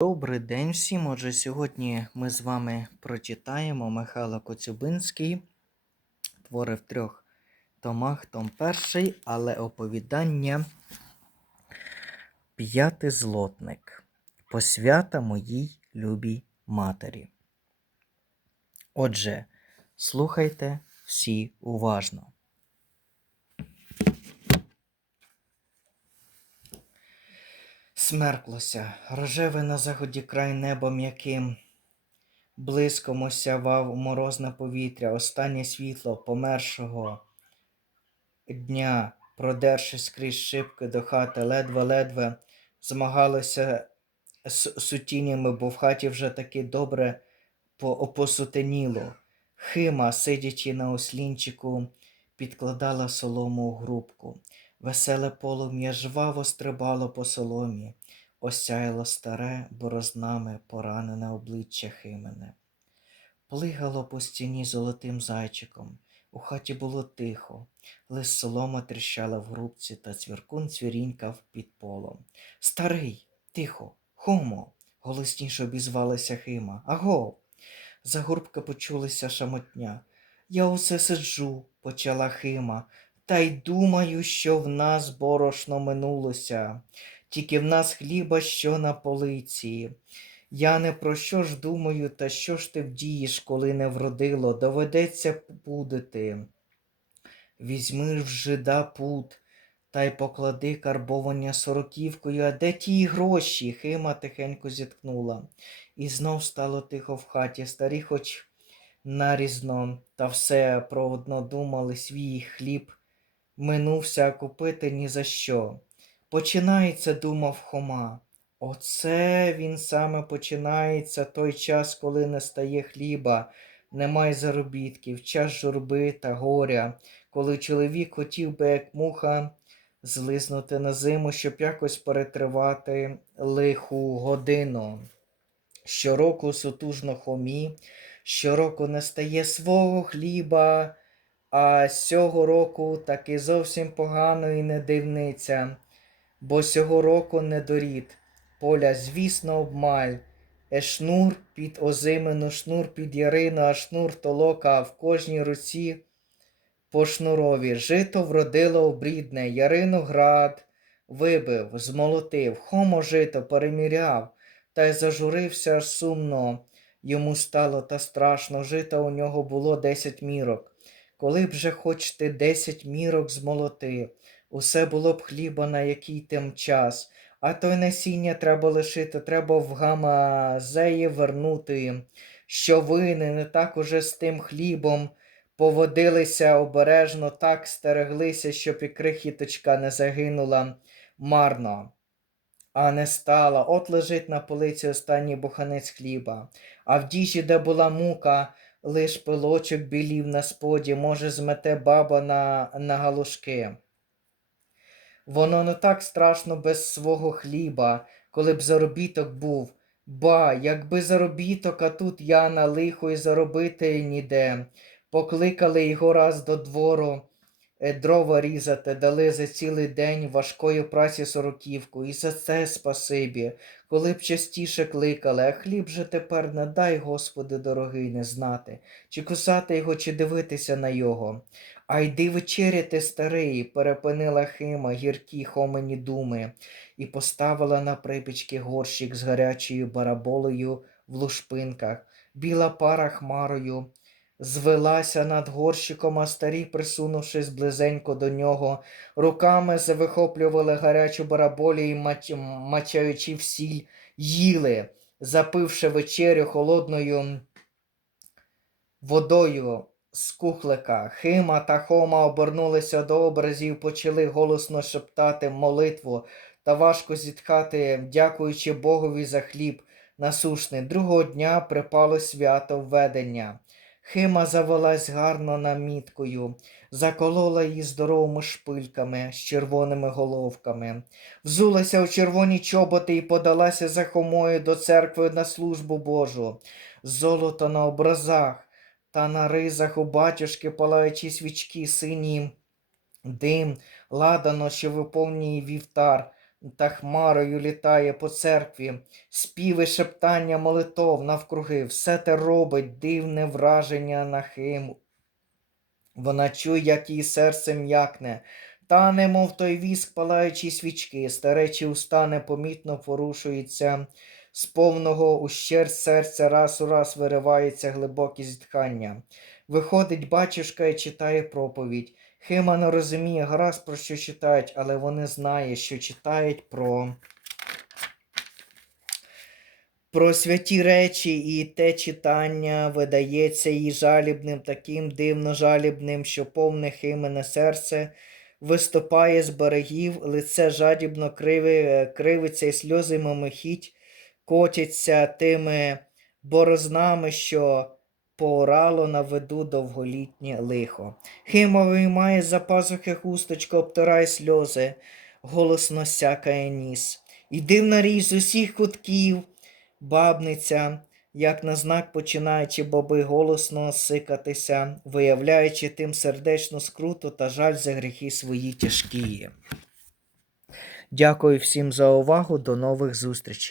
Добрий день всім. Отже, сьогодні ми з вами прочитаємо Михайло Коцюбинський. Твори в трьох томах, том перший, але оповідання П'ятий злотник. Посвята моїй любій матері. Отже, слухайте всі уважно. Смерклося, рожеве на заході край неба м'яким. Блиском осявав морозне повітря, останнє світло помершого дня, продершись крізь шибки до хати, ледве-ледве змагалося з сутінями, бо в хаті вже таки добре по- посутеніло. Хима, сидячи на ослінчику, підкладала солому у грубку. Веселе полум'я жваво стрибало по соломі, осяяло старе борознами поранене обличчя Химене. Плигало по стіні золотим зайчиком. У хаті було тихо, лиш солома тріщала в грубці, та цвіркун цвірінькав під полом. Старий, тихо, хомо, голосніше обізвалася Хима. Аго. За гурбка почулася шамотня. Я усе сиджу, почала Хима, та й думаю, що в нас борошно минулося, тільки в нас хліба що на полиці. Я не про що ж думаю, та що ж ти вдієш, коли не вродило, доведеться пудити. Візьми ж жида пуд, та й поклади карбовання сороківкою, а де ті гроші? Хима тихенько зіткнула. І знов стало тихо в хаті. Старі хоч нарізно, та все про одно думали свій хліб минувся купити ні за що. Починається, думав Хома. Оце він саме починається той час, коли не стає хліба, немає заробітків, час журби та горя, коли чоловік хотів би, як муха, злизнути на зиму, щоб якось перетривати лиху годину. Щороку сутужно хомі, щороку не стає свого хліба, а сього року таки зовсім погано і не дивниця, бо сього року не дорід. Поля, звісно, обмаль. Е шнур під озимину, шнур під ярину, а шнур толока, в кожній руці по шнурові. Жито вродило обрідне, ярину град вибив, змолотив, хомо жито переміряв, та й зажурився аж сумно. Йому стало та страшно, жита у нього було десять мірок. Коли б же хоч ти десять мірок змолоти, усе було б хліба на який тим час, а то насіння треба лишити, треба в гамазеї вернути, що вини не так уже з тим хлібом поводилися обережно, так стереглися, щоб і крихіточка не загинула марно. А не стала, от лежить на полиці останній буханець хліба, а в діжі, де була мука, лиш пилочок білів на споді, може, змете баба на, на галушки. Воно не так страшно без свого хліба, коли б заробіток був. Ба, якби заробіток, а тут я на лихо і заробити ніде. Покликали його раз до двору е, дрова різати, дали за цілий день важкої праці сороківку, і за це спасибі, коли б частіше кликали, а хліб же тепер не дай, Господи, дорогий, не знати, чи кусати його, чи дивитися на його. А йди вечеряти, старий, перепинила Хима гіркі хомені думи, і поставила на припічки горщик з гарячою бараболою в лушпинках. Біла пара хмарою звелася над горщиком, а старі, присунувшись близенько до нього, руками завихоплювали гарячу бараболю і, мач... мачаючи в їли, запивши вечерю холодною водою з кухлика. Хима та Хома обернулися до образів, почали голосно шептати молитву та важко зітхати, дякуючи Богові за хліб насушний. Другого дня припало свято введення. Хима завелась гарно наміткою, заколола її здоровими шпильками з червоними головками, взулася у червоні чоботи і подалася за хомою до церкви на службу Божу. Золото на образах та на ризах у батюшки палаючі свічки сині, дим, ладано, що виповнює вівтар, та хмарою літає по церкві, співи, шептання молитов навкруги, все те робить дивне враження на химу. Вона чує, як її серце м'якне, та немов той віск палаючі свічки, старечі уста непомітно порушуються, з повного ущерб серця раз у раз виривається глибокі зітхання. Виходить батюшка і читає проповідь. Хима не розуміє гаразд про що читають, але вони знають, що читають про. Про святі речі, і те читання видається їй жалібним, таким дивно жалібним, що повне химене серце виступає з берегів, лице жадібно криви, кривиться, і сльози мимохідь котяться тими борознами, що поорало на виду довголітнє лихо. Хима виймає з-за пазухи хусточку, обтирає сльози, голосно сякає ніс. І дивна річ з усіх кутків, бабниця, як на знак починаючи боби голосно сикатися, виявляючи тим сердечну скруту та жаль за гріхи свої тяжкі. Дякую всім за увагу. До нових зустрічей.